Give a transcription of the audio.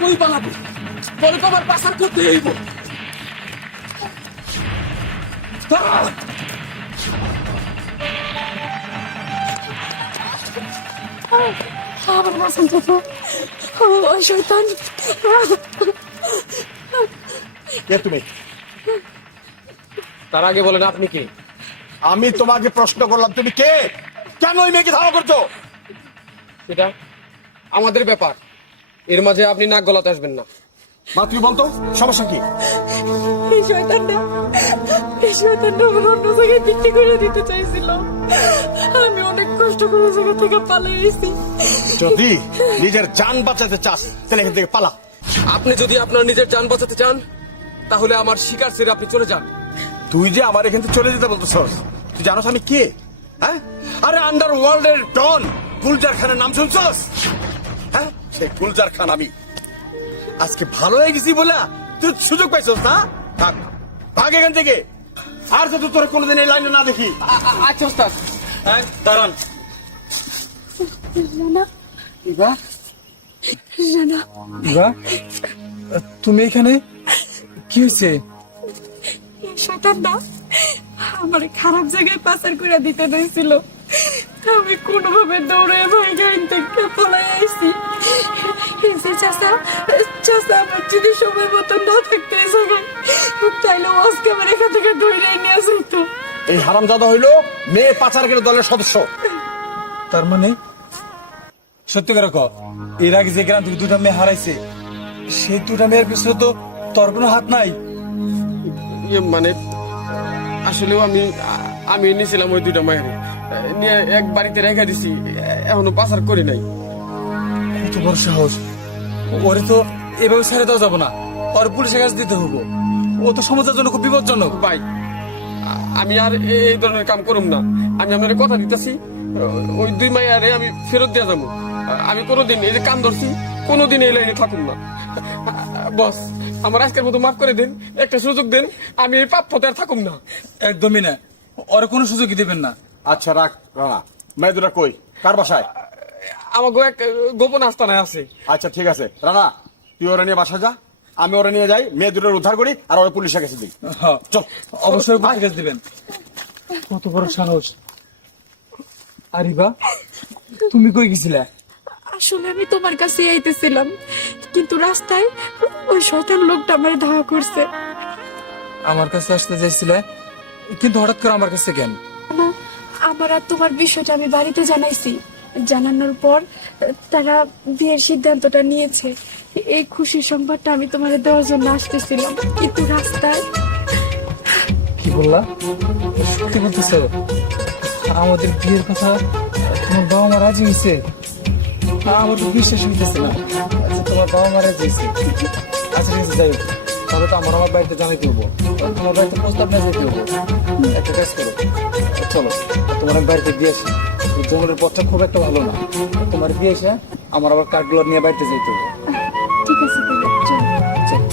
কই পালাবো? পরে তো আমার পাচার করতে হইব। আমার বাসন তো ওই শয়তান। কে তুমি? তার আগে বলেন আপনি কে? আমি তোমাকে প্রশ্ন করলাম তুমি কে? কেন ওই মেয়েকে ধাওয়া করছো? এটা আমাদের ব্যাপার, এর মাঝে আপনি নাক গলাতে আসবেন না। মা তুমি বলতো সমস্যা কি? এই শয়তানটা আমার অন্য জায়গায় বিক্রি করে দিতে চাইছিল। আমি অনেক কষ্ট করে জায়গা থেকে পালিয়ে এসেছি। যদি নিজের জান বাঁচাতে চাস তাহলে এখান থেকে পালা। আপনি যদি আপনার নিজের জান বাঁচাতে চান তাহলে আমার শিকার ছেড়ে আপনি চলে যান। তুই যে আমার এখান থেকে চলে যেতে বলতেছস, তুই জানোস আমি কে? হ্যাঁ, আরে আন্ডার ওয়ার্ল্ডের ডন গুলজার খানের নাম শুনছস? হ্যাঁ, সেই গুলজার খান আমি। আজকে ভালো হয়ে গেছি বলে তুই সুযোগ পাইছস না? থাক, ভাগ এখান থেকে। আর যদি তোর কোনোদিন এই লাইনে না দেখি। আচ্ছা ওস্তাদ। হ্যাঁ, দাঁড়ান। রানা, ইবা, রানা, ইবা, তুমি এখানে? কি হয়েছে? এই শয়তানটা আমার খারাপ জায়গায় পাচার করে দিতে দিয়েছিল। আমি কোনোভাবে দৌড়ে ভাইগা থেকে পলাই আইছি। চাচা আমার যদি সময় মতো না থাকতো এই জায়গায়, তাইলে আজকে আমার এখান থেকে ধরে নিয়ে যেত। এই হারামজাদা হইলো মেয়ে পাচারকারী দলের সদস্য। তার মানে সত্যি করে কর, এর আগে যে গ্রাম থেকে দুটা মেয়ে হারাইছে, সেই দুটা মেয়ের পিছনে তো তোর কোনো হাত নাই? মানে আসলেও আমি নিয়েছিলাম ওই দুইটা মায়ের, নিয়ে এক বাড়িতে রেখে দিছি, এখনো পাচার করি নাই। কত বড় সাহস! ওরে তো এভাবে ছেড়ে দেওয়া যাবো না, ওর পুলিশের কাছে দিতে হবো। ও তো সমাজের জন্য খুব বিপজ্জনক। ভাই, আমি আর এই ধরনের কাম করুম না। আমি আপনার কথা দিতেছি, ওই দুই মাইয়ারে আমি ফেরত দিয়ে যাবো। আমি কোনোদিন এই যে কাম ধরছি, কোনোদিন এই লাইনে থাকুম না। বস, আমার আজকের মতো মাফ করে দেন, একটা সুযোগ দেন, আমি এই পাপ পথে আর থাকুম না। একদমই না, ওরা কোনো সুযোগই দেবেন না। আচ্ছা রাখ রানা, মেয়ে দুটা কই, কার বাসায়? আমাকে এক গোপন আস্তানায় আছে। আচ্ছা ঠিক আছে রানা, তুই ওরা নিয়ে বাসা যা, আমি ওরা নিয়ে যাই, মেয়ে দুটোর উদ্ধার করি আর ওরা পুলিশের কাছে দিই। হ্যাঁ, চল। অবশ্যই পুলিশের কাছে দিবেন। কত বড় সাহস! আরিবা, তুমি কই গেছিলে? আসলে আমি তোমার কাছে আইতেছিলাম, কিন্তু রাস্তায় ওই শয়তান লোকটা আমার ধাওয়া করছে। আমার কাছে আসতে চাইছিলে, কিন্তু হঠাৎ করে আমার কাছে কেন? না, আমার আর তোমার বিষয়টা আমি বাড়িতে জানাইছি। জানানোর পর তারা বিয়ের সিদ্ধান্তটা নিয়েছে। এই খুশির সংবাদটা আমি তোমার দেওয়ার জন্য আসতেছিলাম, কিন্তু রাস্তায়। কি বললা? সত্যি বলতেছো? আমাদের বিয়ের কথা তোমার বাবা মা রাজি হয়েছে? আমার তো বিশ্বাস হইতেছে না। আচ্ছা, তোমার বাবা মা রাজি হয়েছে? আচ্ছা ঠিক আছে, যাই হোক, তাহলে তো আমার বাড়িতে জানাইতে হবো, তোমার বাড়িতে প্রস্তাব না যেতে হবো। একটা কাজ করো, চলো তোমার আমি বাড়িতে দিয়ে আসি। জঙ্গলের পথটা খুব একটা ভালো না, তোমার দিয়ে এসে আমার আবার কাঠগুলো নিয়ে বাড়িতে যেতে হবে। ঠিক আছে, চলো। চলো।